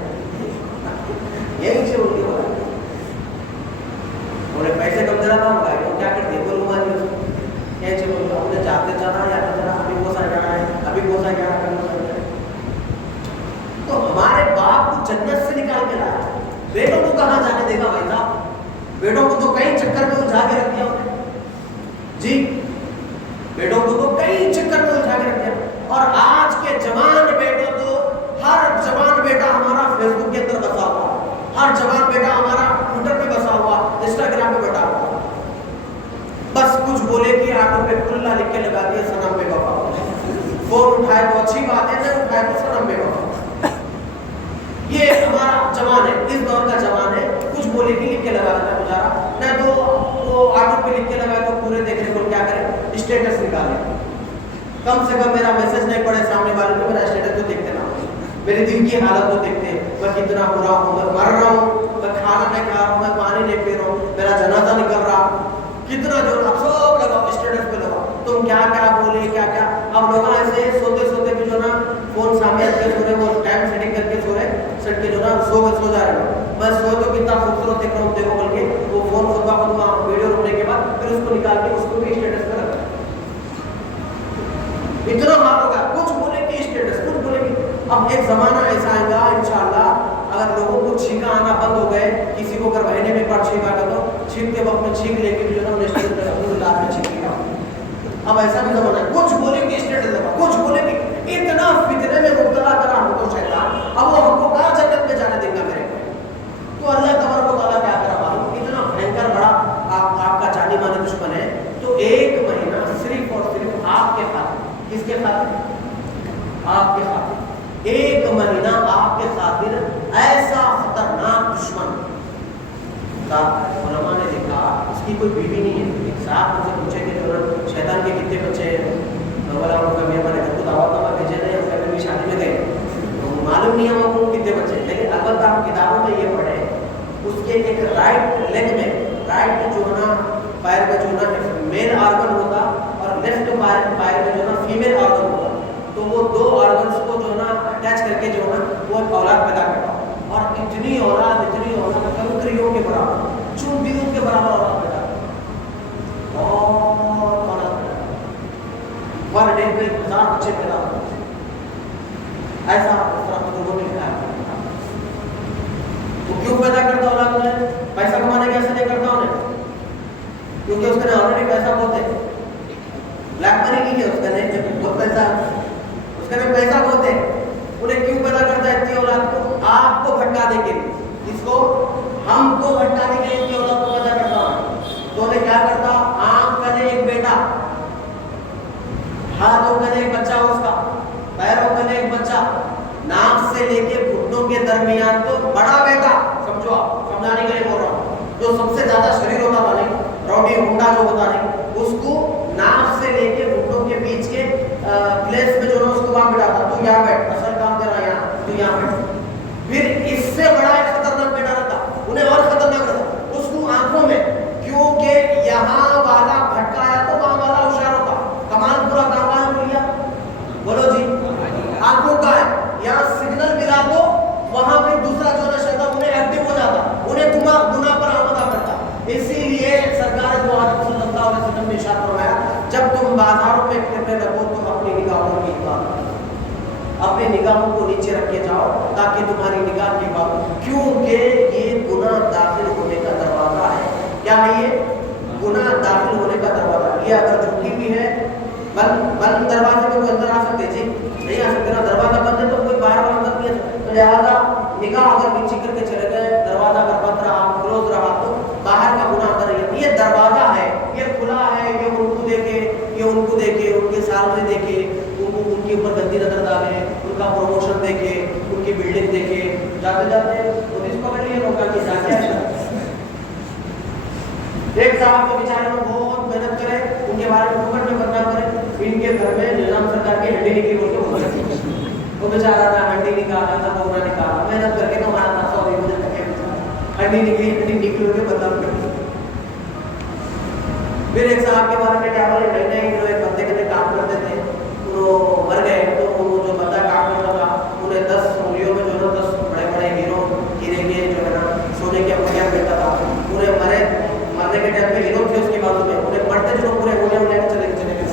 یہیں سے بول کے بولا. انہیں پیسے کم دے رہا تھا بھائی, تو کیا کرتے بولوں گا نہیں, یہیں سے بولوں انہیں جاتے جانا یا چلا ابھی بہت سارا جانا ہے, ابھی بہت سارا جانا ہے. تو ہمارے باپ کو جنت سے نکال کے لایا, بیٹوں کو کہاں جانے دے گا بھائی صاحب, بیٹوں کو تو کئی چکر میں الجھا کے رکھ دیا انہیں جی, بیٹوں کو تو کئی چکر میں الجھا کے رکھ دیا. اور آج کے جوان بیٹے تو ہر جوان بیٹا ہمارا فیس بک کے اندر بسا ہوا, ہر جوان بیٹا ہمارا ٹویٹر پہ بسا ہوا, انسٹاگرام پہ بیٹھا ہوا, بس کچھ بولے کہ آٹو پہ کھلا لکھ کے لگا دیا سنم بے وفا, فون اٹھائے تو اچھی بات ہے, نہیں اٹھائے تو سنم بے وفا. یہ ہمارا جوان ہے, اس دور کا جوان ہے, کچھ بولے کہ لکھ کے لگا دیتا ہے بیچارا, نہ تو وہ آٹو پہ لکھ کے لگائے تو پورے دیکھنے کو کیا کرے, اسٹیٹس نکالے. کم سے کم میرا میسج نہیں پڑے سامنے والے کو, میرا اسٹیٹس تو دیکھتے نہ, میری دن کی حالت تو دیکھتے, میں کتنا برا ہوں, میں مر رہا ہوں, میں کھانا نہیں کھا رہا ہوں, میں پانی نہیں پی رہا ہوں, میرا جنازہ نکل رہا, کتنا جو سب لگاؤ اسٹیٹس پہ لگاؤ, تم کیا کیا بولے کیا کیا. اب لوگ ایسے سوتے سوتے بھی جو نا فون سامنے رکھ کے سو رہے, وہ ٹائم سیٹنگ کر کے سو رہے, سٹ کے جو نا سو جا رہے ہیں. میں سو تو کتنا خوبصورت دیکھ رہا ہوں, دیکھو بول کے وہ فون خطبہ ویڈیو روکنے کے بعد پھر اس کو نکال کے اس کو بھی اسٹیٹس پہ رکھا. اتنا حال ہوگا, کچھ بولے کہ اسٹیٹس, کچھ بولے کہ. اب ایک زمانہ ایسا آئے گا انشاءاللہ, اگر لوگوں کو چھینکا آنا بند ہو گئے, کسی کو اگر مہینے میں ایک بار چھینکا آ گیا تو چھینکتے وقت میں چھینک لے کے جو ہے نا اسٹیٹس پہ اپنی لات میں چھینکے گا. اب ایسا بھی زمانہ ہے, کچھ بولے کہ اسٹیٹس لگا, کچھ بولے کہ. اتنا فتنے میں مبتلا کرا ہم کو شیطان, اب وہ ہم کو کہاں جنت میں جانے دیں گا میرے. تو اللہ تبارک و تعالیٰ کیا کرا معلوم, اتنا بھینکر بڑا آپ کا جانی مانی دشمن ہے, تو 1 مہینہ صرف اور صرف آپ کے خاطر. کس کے خاطر؟ آپ کے خاطر. 1 مہینہ آپ کے خاطر ایسا خطرناک دشمن. علماء نے لکھا اس کی کوئی بیوی نہیں ہے. صاحب مجھ سے پوچھے کہ شیطان کے کتنے بچے ہیں, بولا ان کا ہمارے گھر کو دعوت نامہ بھیجے نہیں, ہم کبھی بھی شادی میں گئے تو معلوم نہیں ہے ہم کو کتنے بچے, لیکن البتہ آپ کتابوں میں یہ پڑھے اس کے ایک رائٹ لیگ میں, رائٹ جو ہے نا پیر میں جو ہے نا میل آرگن ہوتا, اور لیفٹ پیر میں جو ہے نا فیمیل آرگن ہوتا, تو وہ 2 آرگنس کو جو ہے نا اٹیچ کر کے جو ہے نا وہ ایک اولاد پیدا کرتا, اور اتنی اولاد کنکریوں کے برابر, چونٹیوں کے برابر اولاد پیدا کرتا, اور پر ڈے پہ 1000 بچے پیدا ہوتے. ایسا لوگوں نے لکھا ہے. وہ کیوں پیدا کرتا اولاد میں؟ پیسہ کمانے کے ایسا نہیں کرتا انہیں, کیونکہ اس کے آلریڈی پیسہ بہت ہے, بلیک منی نہیں ہے اس کا, نہیں بہت پیسہ, اس کا پیسہ بہت ہے. انہیں کیوں پیدا کرتا ہے اتنی اولاد کو؟ آپ کو بھٹکانے کے لیے, اس کو ہم کو بھٹکانے کے لیے اتنی اولاد کو پیدا کرتا ہے. تو انہیں کیا کرتا, آنکھ کرے ایک بیٹا, ہاتھوں کرے ایک بچہ اس کا, پیروں کرے ایک بچہ, ناک سے لے کے گھٹنوں کے درمیان تو بڑا بیٹا, سمجھو آپ, سمجھانے کے لیے بول رہا ہوں, جو سب سے زیادہ شریر ہوتا تھا نہیں, روٹی ہنڈا جو ہوتا نہیں, اس کو ناک سے لے کے گھٹنوں کے بیچ کے پلیس میں جو نا اس کو وہاں بٹھاتا, تو یہاں بیٹھ, اصل کام تیرا یہاں, تو یہاں بیٹھ. پھر اس سے بڑا ایک خطرناک بیٹا رہتا, انہیں اور خطرناک رہتا, اس کو آنکھوں میں, کیونکہ یہاں والا بھٹکایا تو وہاں والا ہوشیار ہوتا. کمال پورا کام ہے بولیا, بولو جی, آنکھوں کا ہے, یہاں سگنل ملا تو وہاں پہ دوسرا جو ہے شیطان انہیں ایکٹیو ہو جاتا, انہیں گناہ پر آمدہ کرتا. اسی لیے سرکار دو عالم صلی اللہ علیہ وسلم نے ارشاد فرمایا, جب تم بازاروں میں پھرنے لگو تو اپنی نگاہوں کی حفاظت, اپنی نگاہوں کو نیچے رکھ کے جاؤ تاکہ تمہاری نگاہ کی حفاظت, کیونکہ یہ گناہ داخل ہونے کا دروازہ ہے. کیا ہے یہ؟ گناہ داخل ہونے کا دروازہ. یہ اگر جھوٹی بھی ہے, بند دروازے میں کوئی اندر آ سکتے, جی نہیں آ سکتے نا, دروازہ بند ہے تو کوئی باہر والا اندر نہیں آ سکتا. تو لہٰذا نگاہ اگر نیچے کر کے چلے گئے, دروازہ اگر بند رہا, کلوز رہا, تو باہر کا گناہ اندر نہیں. یہ دروازہ ہے, یہ کھلا ہے, یہ ان کو دیکھے, یہ ان کو دیکھے, ان کے سامنے دیکھے, ان کی اوپر گندی نظر ایک صاحب کو بیچارے میں بہت محنت کرے, ان کے بارے میں فکر میں بدنام کرے, ان کے گھر میں نظام سرکار کی ہڈی نکلی بول کے بول رہے ہیں. وہ بیچارہ تھا ہڈی نکالا تھا, بونا نکالا, محنت کر کے کمایا تھا, 100 روپئے تک کے ہڈی نکلی کے بدنام کر. پھر ایک صاحب کے بارے میں کیا بولے, نئے نئے جو ایک بندے کے کام کرتے تھے, وہ مر گئے. تو وہ جو بندہ کام کرتا تھا انہیں 10 انگلیوں میں جو ہے 10 بڑے بڑے ہیرے کے جو ہے نا سونے کے انگلیاں ملتا تھا. انہیں مرنے کے ٹائم پہ ہیرو تھے اس کے بازو میں, انہیں مرتے جو پورے انگلیاں لے کے چلے گئے.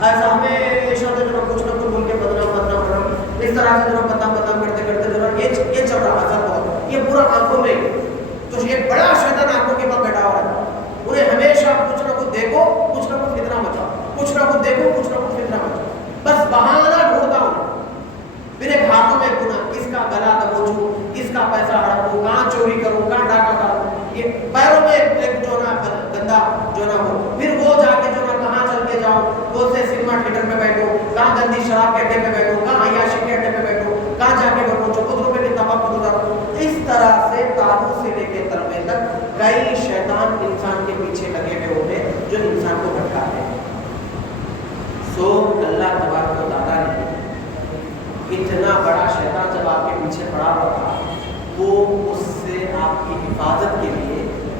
ایسا ہمیشہ سے جو کچھ نہ کچھ بول کے بدنام اس طرح سے جو بدنام کرتے کرتے جو یہ چل رہا اثر بہت, یہ پورا آنکھوں میں تو ایک بڑا شیطان آنکھوں کے پاس بیٹھا ہوا ہے. انہیں ہمیشہ کچھ نہ کچھ دیکھو, کچھ نہ کچھ فتنہ مچاؤ, کچھ نہ کچھ دیکھو, کچھ نہ کچھ فتنہ مچاؤ, بس بہانہ ڈھونڈتا ہوں. پھر ایک ہاتھوں میں گناہ, کس کا گلا دبوچوں, کس کا پیسہ ہڑپوں, کہاں چوری کروں, کہاں ڈاکہ ڈالوں. یہ پیروں میں ایک جو نا گندا جو نا ہو. پھر وہ جا کے جو نا کہاں چل کے جاؤ, کون سے سنیما تھیٹر میں بیٹھو, کہاں گندی شراب کے اڈے پہ بیٹھو, کہاں عیاشی کے اڈے پہ بیٹھو, کہاں جا کے بیٹھو, 14 روپے کی تماکو گزارو. اس طرح سے تابو سے لے کے تلوے تک کئی شیطان انسان کے پیچھے لگے ہوئے ہوتے ہیں جو انسان کو بھٹکاتے ہیں. سو اللہ تبارک و تعالیٰ نے اتنا بڑا شیطان جب آپ کے پیچھے پڑا ہوا تھا, وہ اس سے آپ کی حفاظت کے لیے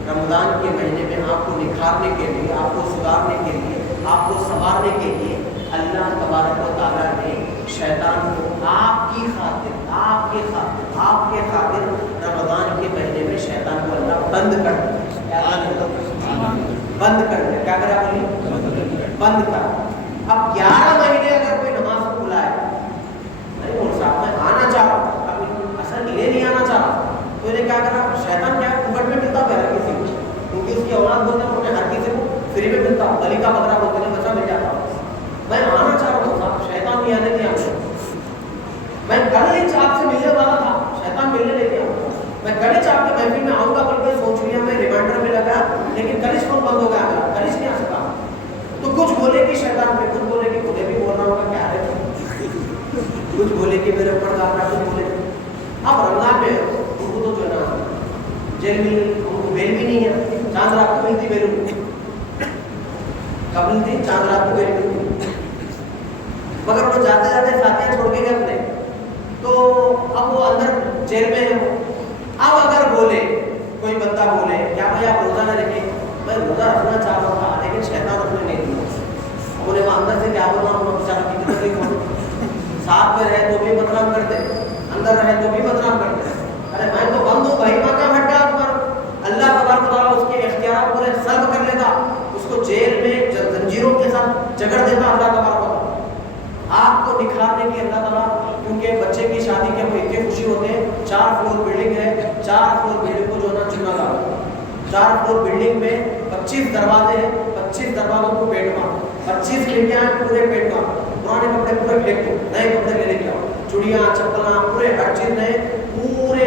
رمضان کے مہینے میں آپ کو نکھارنے کے لیے, آپ کو سدھارنے کے لیے, آپ کو سنوارنے کے لیے اللہ تبارک و تعالیٰ نے شیطان کو آپ کی خاطر رمضان کے مہینے میں شیطان کو اللہ بند کر دیا. کیا کرا بولی, بند کر. اب 11 مہینے اگر کوئی نماز کو بلائے, نہیں مول صاحب میں آنا چاہ رہا ہوں, اب اصل انہیں نہیں آنا چاہ رہا, تو انہیں کیا کرا, شیطان کیا پکڑ میں ملتا ہے ہر کسی کو, کیونکہ اس کی اولاد بولتے ہیں انہیں ہر کسی کو فری میں ملتا, گلی کا بکرا بولتے ہیں بچہ مل جاتا. میں آنا چاہ رہا ہوں صاحب, شیطان نہیں آنے دیا. میں کل ہی چاپ سے ملنے والا تھا, شیطان ملنے نہیں دیا. میں کل ہی چاپ کے محفل میں آؤں گا بلکہ سوچ لیا, میں ریمائنڈر میں لگا, لیکن کلش فون بند ہو گیا, کلش نہیں آ سکا. تو کچھ بولے کہ شیطان پہ, کچھ بولے کہ خودے بھی بول رہا ہوگا کیا ہے, کچھ بولے کہ میرے اوپر کا اپنا, کچھ بولے. اب رمضان میں ان کو تو جو ہے نا جیل میں ان کو بیل بھی نہیں ہے. چاند رات کو ملتی بیل, کب ملتی, چاند رات کو بیل ملتی, مگر وہ جاتے جاتے ساتھی چھوڑ کے گئے اپنے. تو اب وہ اندر جیل میں ہے. اب اگر بولے کوئی بندہ بولے کیا بھائی آپ روزہ نہ رکھیں, میں روزہ رکھنا چاہ رہا تھا لیکن شیطان اپنے نہیں دیا. انہیں وہ اندر سے کیا بولنا, بیچارہ کتنا نہیں کھولو, ساتھ میں رہے تو بھی بدنام کرتے, اندر رہے تو بھی بدنام کرتے. ارے میں تو بند ہوں بھائی, ماں کا بھٹکا پر اللہ تبارک و تعالیٰ اس کے اختیارات پورے سلب کر لیتا, اس کو جیل میں زنجیروں کے ساتھ جگڑ دیتا اللہ تبارک و تعالیٰ. آپ کو نکھارنے کی اللہ تعالیٰ, کیونکہ بچے کی شادی کے وہ اتنے خوشی ہوتے ہیں. 4 فلور بلڈنگ ہے, 4 فلور بلڈنگ کو جو نا چنا لاؤ, 4 فلور بلڈنگ میں 25 دروازے ہیں, 25 دروازوں کو پیٹ مارو, 25 کھڑکیاں ہیں, پورے پیٹ مارو. پرانے کپڑے پورے پھینک دو, نئے کپڑے لے کے آؤ, چوڑیاں چپلاں پورے ہر چیز نئے, پورے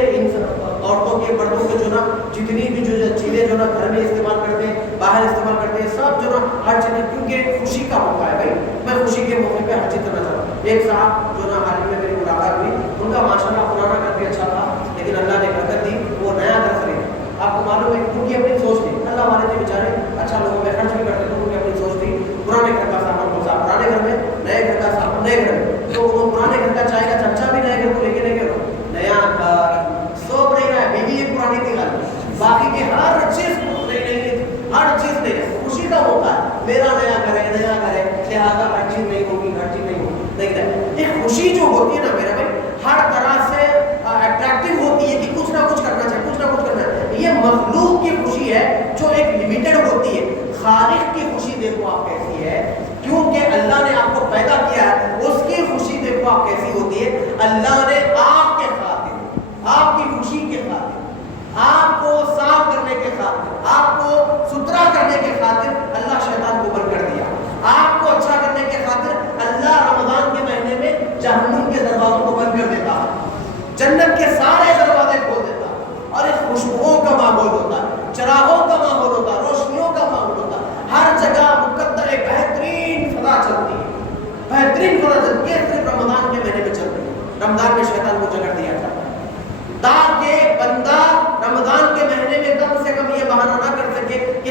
عورتوں کے مردوں کے جو نا جتنی بھی جو چیزیں جو نا گھر میں استعمال کرتے ہیں, باہر استعمال کرتے ہیں, سب جو نا ہر چیز, کیونکہ خوشی کا موقع ہے بھائی. میں خوشی کے موقع پہ ہر چیز کرنا چاہتا ہوں. ایک صاحب جو نا حال میں میری ملاقات ہوئی, ان کا ماشاءاللہ پرانا گھر بھی اچھا تھا, لیکن اللہ نے برکت دی, وہ نیا گھر خریدا. آپ کو معلوم ہے ان کی اپنی سوچ تھی, اللہ والے تھے بیچارے, اچھا لوگوں میں خرچ بھی کرتے تھے, ان کی اپنی سوچ تھی. پرانے گھر کا سامان پرانے گھر میں, نئے گھر کا سامان نئے گھر میں. تو وہ پرانے گھر کا چائے کا چمچا بھی نئے گھر کو لے کے نہیں گئے, نیا گھر سوپ نہیں رہا, بیوی ایک پرانی تھی گھر, باقی کی ہر چیز نہیں, ہر چیز نہیں ہے. خوشی کا موقع ہے, میرا نیا گھر ہے, لہٰذا ہر چیز نہیں ہوگی, ہر چیز نہیں ہوگی, نہیں رہے. یہ خوشی جو ہوتی ہے نا میرا بھائی, ہر طرح سے اٹریکٹیو ہوتی ہے کہ کچھ نہ کچھ کرنا چاہیے, کچھ نہ کچھ کرنا ہے. یہ مخلوق کی خوشی ہے جو ایک لمیٹڈ ہوتی ہے. خالق کی خوشی دیکھو آپ کیسی ہے, کیونکہ اللہ نے آپ کو پیدا کیا ہے, اس کی خوشی دیکھو آپ کیسی ہوتی ہے. اللہ نے آپ کے خاطر, آپ کی خوشی کے خاطر, آپ کو صاف کرنے کے خاطر, آپ کو ستھرا کرنے کے خاطر اللہ شیطان کو بند کر دیا. آپ کو اچھا کرنے کے خاطر اللہ رمضان کے مہینے میں جہنم کے دروازوں کو بند کر دیتا, جنت کے سارے دروازے کھول دیتا, اور ایک خوشبوؤں کا ماحول ہوتا, چراغوں کا ماحول ہوتا, روشنیوں کا ماحول ہوتا. ہر جگہ مقدر ایک بہترین فضا چلتی ہے, بہترین فضا چلتی ہے, صرف رمضان کے مہینے میں چلتی ہے. رمضان میں شیطان کو جگڑ دیا جاتا تاکہ بندہ رمضان کے مہینے میں کم سے کم یہ بہانہ نہ کر سکے کہ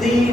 3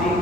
3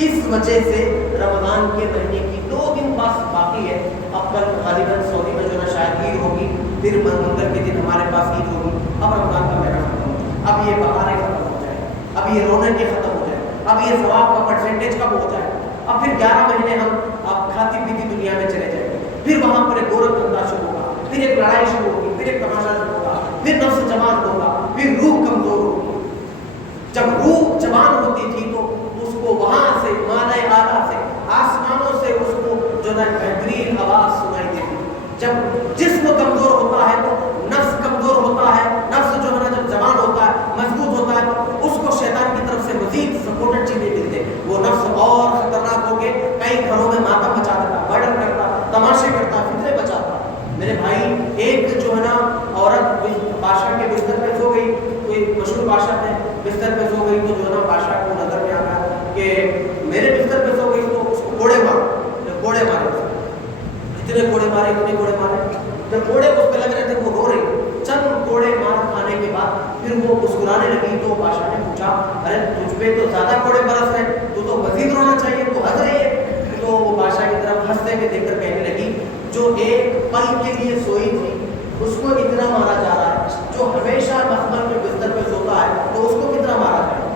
اس وجہ سے رمضان کے مہینے کی 2 دن بس باقی ہے. اب کل غالباً سعودی میں جو نا شاید عید ہوگی، پھر منگل کے دن ہمارے پاس عید ہوگی. اب رمضان کا مہینہ ختم ہو جائے، اب یہ بہاریں ختم ہو جائے، اب یہ رونقیں ختم ہو جائے، اب یہ ثواب کا پرسنٹیج کب ہو جائے. اب پھر 11 مہینے ہم اب کھاتی پیتی دنیا میں چلے جائیں گے. پھر وہاں پر ایک گورکھ دھندا شروع ہوگا، پھر ایک لڑائی شروع ہوگی، پھر ایک تماشا شروع ہوگا، پھر نفس جوان ہوگا، پھر روح کمزور ہوگی. جب روح جوان ہوتی تھی تو اس کو وہاں سے مالائے اعلیٰ سے آسمانوں سے اس کو جو نا بہترین آواز سنائی دیتی. جب جسم کمزور ہوتا ہے تو نفس کمزور ہوتا ہے، نفس جو ہے نا جب جوان ہوتا ہے، مضبوط ہوتا ہے تو اس کو شیطان کی طرف سے مزید سپورٹڈ چیزیں ملتے ہیں. وہ نفس اور خطرناک ہو کے کئی گھروں میں ماتم مچا دیتا، برڈن کرتا، تماشے کرتا، فتنے بچاتا. میرے بھائی ایک جو ہے نا عورت بادشاہ کے بستر پہ سو گئی، کوئی مشہور بادشاہ ہے، بستر پہ سو گئی تو جو ہے نا بادشاہ کو نظر میں آیا کہ میرے بستر پہ سو گئی تو اس کو کوڑے مارے. کوڑے مارے، اتنے کوڑے مارے، اتنے کوڑے مارے. جب کوڑے اس پہ لگ رہے تھے وہ رو رہی. چند کوڑے مار کھانے کے بعد پھر وہ مسکرانے لگی تو بادشاہ نے پوچھا ارے تجھ پہ تو زیادہ کوڑے برس رہے، تو مزید رونا چاہیے، تو ہنس رہی ہے. تو وہ بادشاہ کی طرف ہنستے ہوئے دیکھ کر کہنے لگی جو ایک پل کے لیے سوئی تھی اس کو اتنا مارا جا رہا ہے، جو ہمیشہ مخمل کے بستر پہ سوتا ہے تو اس کو کتنا مارا جائے.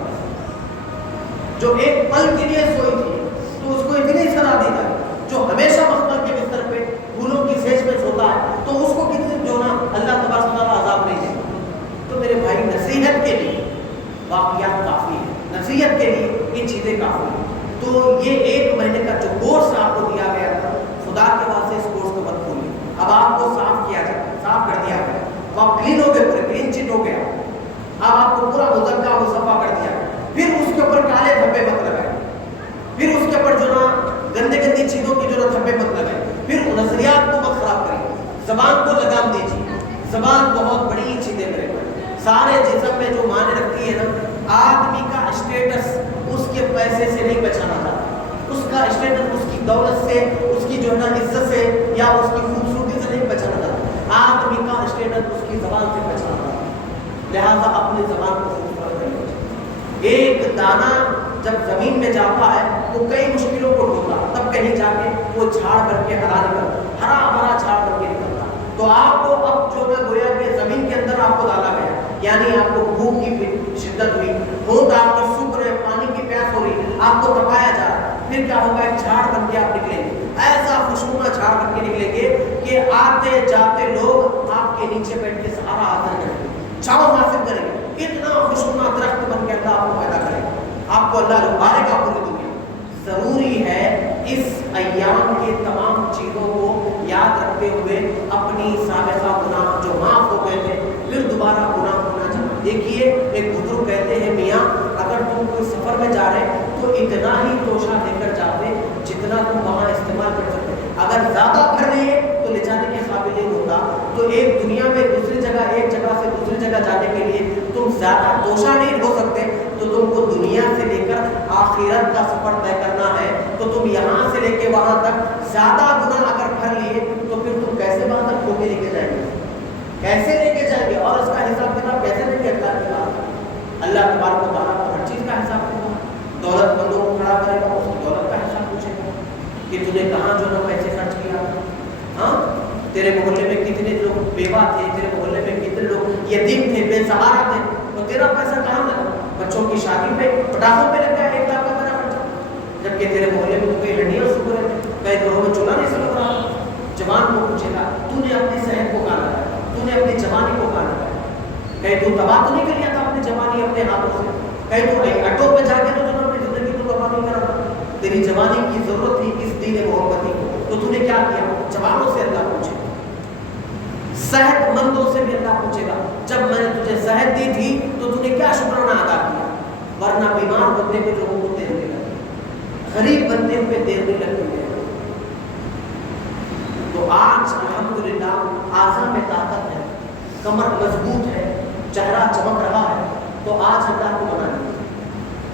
جو ایک پل کے لیے سوئی تھی تو اس کو اتنی سزا دی جائے، جو ہمیشہ مخمل کے بستر پہ پھولوں کی سیج میں سوتا ہے تو اس کو کتنی جو نا اللہ تبارک و تعالیٰ عذاب نہیں دے. تو میرے بھائی نصیحت کے لیے واقعات کافی ہے، نصیحت کے لیے یہ چیزیں کافی ہیں. تو یہ 1 مہینے کا جو کورس آپ کو دیا گیا تھا، خدا کے واسطے اس کورس کو مت بھولیے. اب آپ کو صاف کیا جائے، صاف کر دیا گیا، اب آپ کلین ہو گئے، پورے کلین چٹ ہو گیا. اب آپ کو پورا مزکا مصفا کر دیا. پھر اس کے اوپر کالے دھبے مت لگائے، پھر اس کے اوپر جو نا گندے گندی چیزوں کی جو نا دھبے مت لگائے، پھر نظریات کو مت خراب کریں. زبان کو لگام دیجیے. زبان بہت بڑی چیزیں میرے بھائی. سارے جسم میں جو معنی رکھتی ہے نا، آدمی کا اسٹیٹس اس کے پیسے سے نہیں بچانا چاہتا، اس کا اسٹیٹس اس کی دولت سے، اس کی جو ہے نا عزت سے یا اس کی خوبصورتی سے نہیں بچانا چاہتا. آدمی کا اسٹیٹس اس کی زبان سے بچانا چاہتا. لہٰذا اپنی زبان کو خوبصورت کریں. ایک دانہ جب زمین میں جاتا ہے وہ کئی مشکلوں کو ڈھونڈتا، تب کہیں جا کے وہ جھاڑ کر کے ہرا بھرا جھاڑ کر کے نکلتا. تو آپ کو اب جو ہے گویا کہ زمین کے اندر آپ کو ڈالا گیا، یعنی آپ کو بھوک کی شدت ہوئی، ہونٹ آپ کی سوکھ رہے، پانی کی پیاس ہو رہی، آپ کو تپایا جا رہا ہے. پھر کیا ہوگا؟ ایک جھاڑ بن کے آپ نکلیں گے، ایسا خوشبونا جھاڑ بن کے نکلیں گے کہ آتے جاتے لوگ آپ کے نیچے بیٹھ کے سہارا حاصل کریں گے، چھاؤں حاصل کریں گے. اتنا خوشبونا درخت بن کے اللہ آپ کو پیدا کرے گا. آپ کو اللہ لبھارے گا پوری دنیا. ضروری ہے اس ایام کے تمام چیزوں کو یاد رکھتے ہوئے اپنی سابقہ گناہ جو معاف ہو گئے تھے پھر دوبارہ گناہ ہونا چاہیے. دیکھیے ایک بزرگ کہتے ہیں میاں اگر تم کوئی سفر میں جا رہے تو اتنا ہی توشہ لے کر جاتے جتنا تم وہاں استعمال کر سکتے. اگر زیادہ بھر لیے تو لے جانے کے قابل نہیں ہوتا. تو ایک دنیا میں دوسری جگہ، ایک جگہ سے دوسری جگہ جانے کے لیے تم زیادہ توشہ نہیں ہو سکتے. تو تم کو دنیا سے لے کر آخرت کا سفر طے کرنا ہے تو تم یہاں سے لے کے وہاں تک زیادہ گناہ اگر بھر لیے تو پھر تم کیسے وہاں تک کھو کے لے کے جائیں گے؟ کیسے لے کے جائیں گے؟ اور اس کا حساب کتاب کیسے لیں گے؟ اللہ تبارک و تعالیٰ کو ہر چیز کا حساب دے گا. دولت مندوں کو کھڑا کرے گا، اس کی دولت کا حساب پوچھے گا کہ تم نے کہاں جو نا پیسے خرچ کیا. ہاں تیرے محلے میں کتنے لوگ بیوہ تھے، تیرے محلے میں کتنے لوگ یتیم تھے، بے سہارا تھے، تو تیرا پیسہ کہاں لگا؟ بچوں کی شادی پہ، پٹاخوں پہ لگ گیا 1 لاکھ کا تیرا خرچہ. جبکہ تیرے محلے میں تو کئی ہڈیاں سوکھ رہے تھے، کئی گھروں میں چولہا نہیں سلگ رہا. جوان کو پوچھے گا تو نے اپنی صحت کو کہاں لگایا، تو نے اپنی جوانی کو کہاں لگایا؟ کہیں تو تباہ تو نہیں کر لیا تھا اپنی جوانی اپنے ہاتھوں سے؟ کہیں تو اڈوں پہ جا کے تو اپنی زندگی کو تباہ نہیں کرا تھا؟ تیری جوانی کی ضرورت تھی اس دین محبتی کو، تو تو نے کیا کیا؟ جوانوں سے اللہ پوچھے گا، صحت مندوں سے بھی اللہ پوچھے گا جب میں نے تجھے صحت دی تھی تو تو نے کیا شکرانہ ادا کیا؟ ورنہ بیمار بننے میں لوگوں کو دیر نہیں لگتی، غریب بننے میں دیر نہیں لگتی ہے. تو آج الحمدللہ اعضاء میں طاقت ہے، کمر مضبوط ہے، چہرہ چمک رہا ہے، تو آج اللہ کو منا نہیں.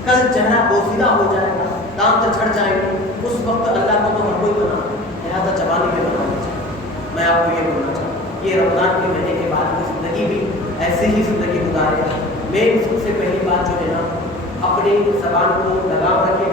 کل چہرہ بوسیدہ ہو جائے گا، دانت جھڑ جائیں گے، اس وقت اللہ کو تو ہر کوئی منا. لہٰذا جوانی میں بنانا چاہیے. میں آپ کو یہ بولنا چاہتا ہوں، یہ رمضان کے مہینے کے بعد کی زندگی بھی ایسے ہی زندگی گزارے گا. میں سب سے پہلی بات جو ہے نا، اپنی زبان کو لگام رکھے،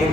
1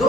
2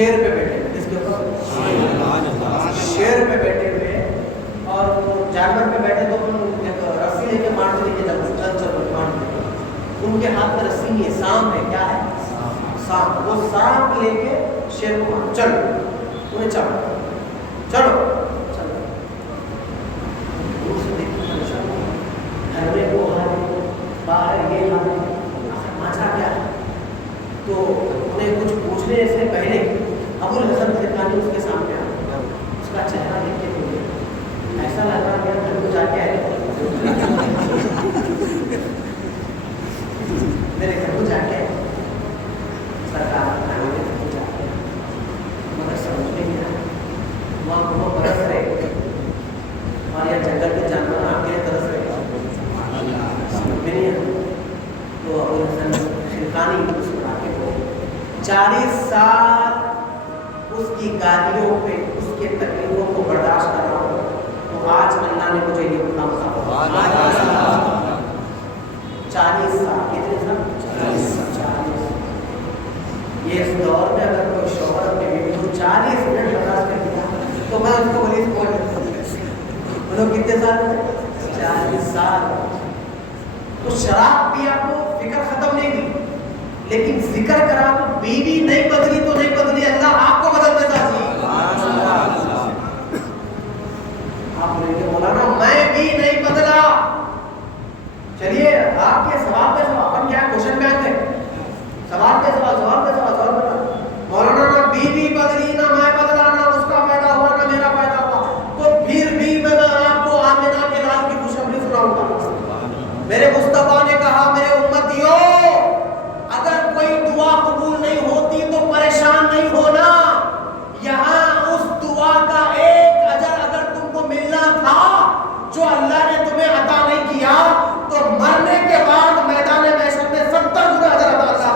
شیر پہ بیٹھے ہوئے. کس کے اوپر؟ شیر پہ بیٹھے ہوئے. اور جانور پہ بیٹھے تو ایک رسی لے کے مارتے لے کے چل مارتے. ان کے ہاتھ میں رسی نہیں ہے, سانپ ہے. کیا ہے؟ سانپ. وہ سانپ لے کے شیر کو مار. چلو انہیں چلو چلو چلو. گھر میں وہ حال باہر یہ حال ماجرا کیا ہے. تو انہیں کچھ پوچھنے سے پہلے ابو الحسن خرقانی اس کے سامنے آ گیا. اس کا چہرہ دیکھ کے ایسا لگ رہا کہ گھر کو جا کے آئے, میرے گھر کو جا کے سرکار مگر سمجھ میں نہیں آیا. وہاں وہ برس رہے اور یا جنگل کے جانور آپ کے طرف رہے, سمجھ میں نہیں آیا. تو ابو الحسن خرقانی مسکرا کے بولے 40 سال اس کی گالیوں پہ اس کے تکلیفوں کو برداشت کر رہا ہوں, تو آج اللہ نے مجھے یہ مقام عطا. 40 سال. کتنے سال؟ 40. یہ اس دور میں اگر کوئی شوہر اپنی بیوی کو 40 منٹ برداشت کر دیا تو میں اس کو ولی بول دیتا ہوں. وہ کتنے سال میں؟ 40 سال. تو شراب پیا تو فکر ختم نہیں ہوئی, لیکن ذکر کرا تو بیوی نہیں بدلی تو نہیں بدلی, اللہ آپ کو بدل دیتا جی. آپ بولیں گے مولانا میں بھی نہیں بدلا. چلیے آپ کے سوال پہ سوال, ہم کیا کوشچن میں آتے ہیں, سوال پہ سوال, سوال پہ سوال, سوال پہ مولانا نہ بیوی بدلی, نہ میں بدلا, نہ اس کا پیدا ہوا نہ میرا پیدا ہوا, تو پھر بھی میں آپ کو آمنہ کے لال کی خوشخبری سناؤں گا. میرے مصطفیٰ نے کہا میرے امتیوں اگر کوئی دعا قبول نہیں ہوتی تو پریشان نہیں ہونا. یہاں اس دعا کا ایک اجر اگر تم کو ملنا تھا جو اللہ نے تمہیں عطا نہیں کیا, تو مرنے کے بعد میدان محشر میں 70 گنا اجر عطا کرتا.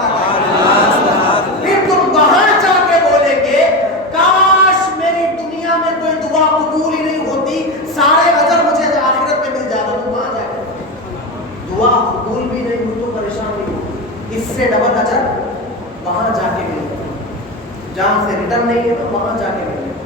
پھر تم وہاں جا کے بولے گے کاش میری دنیا میں کوئی دعا قبول ہی نہیں ہوتی, سارے اجر مجھے آخرت میں مل جاتا. تم وہاں جا کے دعا قبول بھی نہیں ہوئی تو پریشان نہیں ہوتی, اس سے ڈبل اجر وہاں جا کے ملتا. جہاں سے ریٹرن نہیں ہے تو وہاں جا کے ملتا.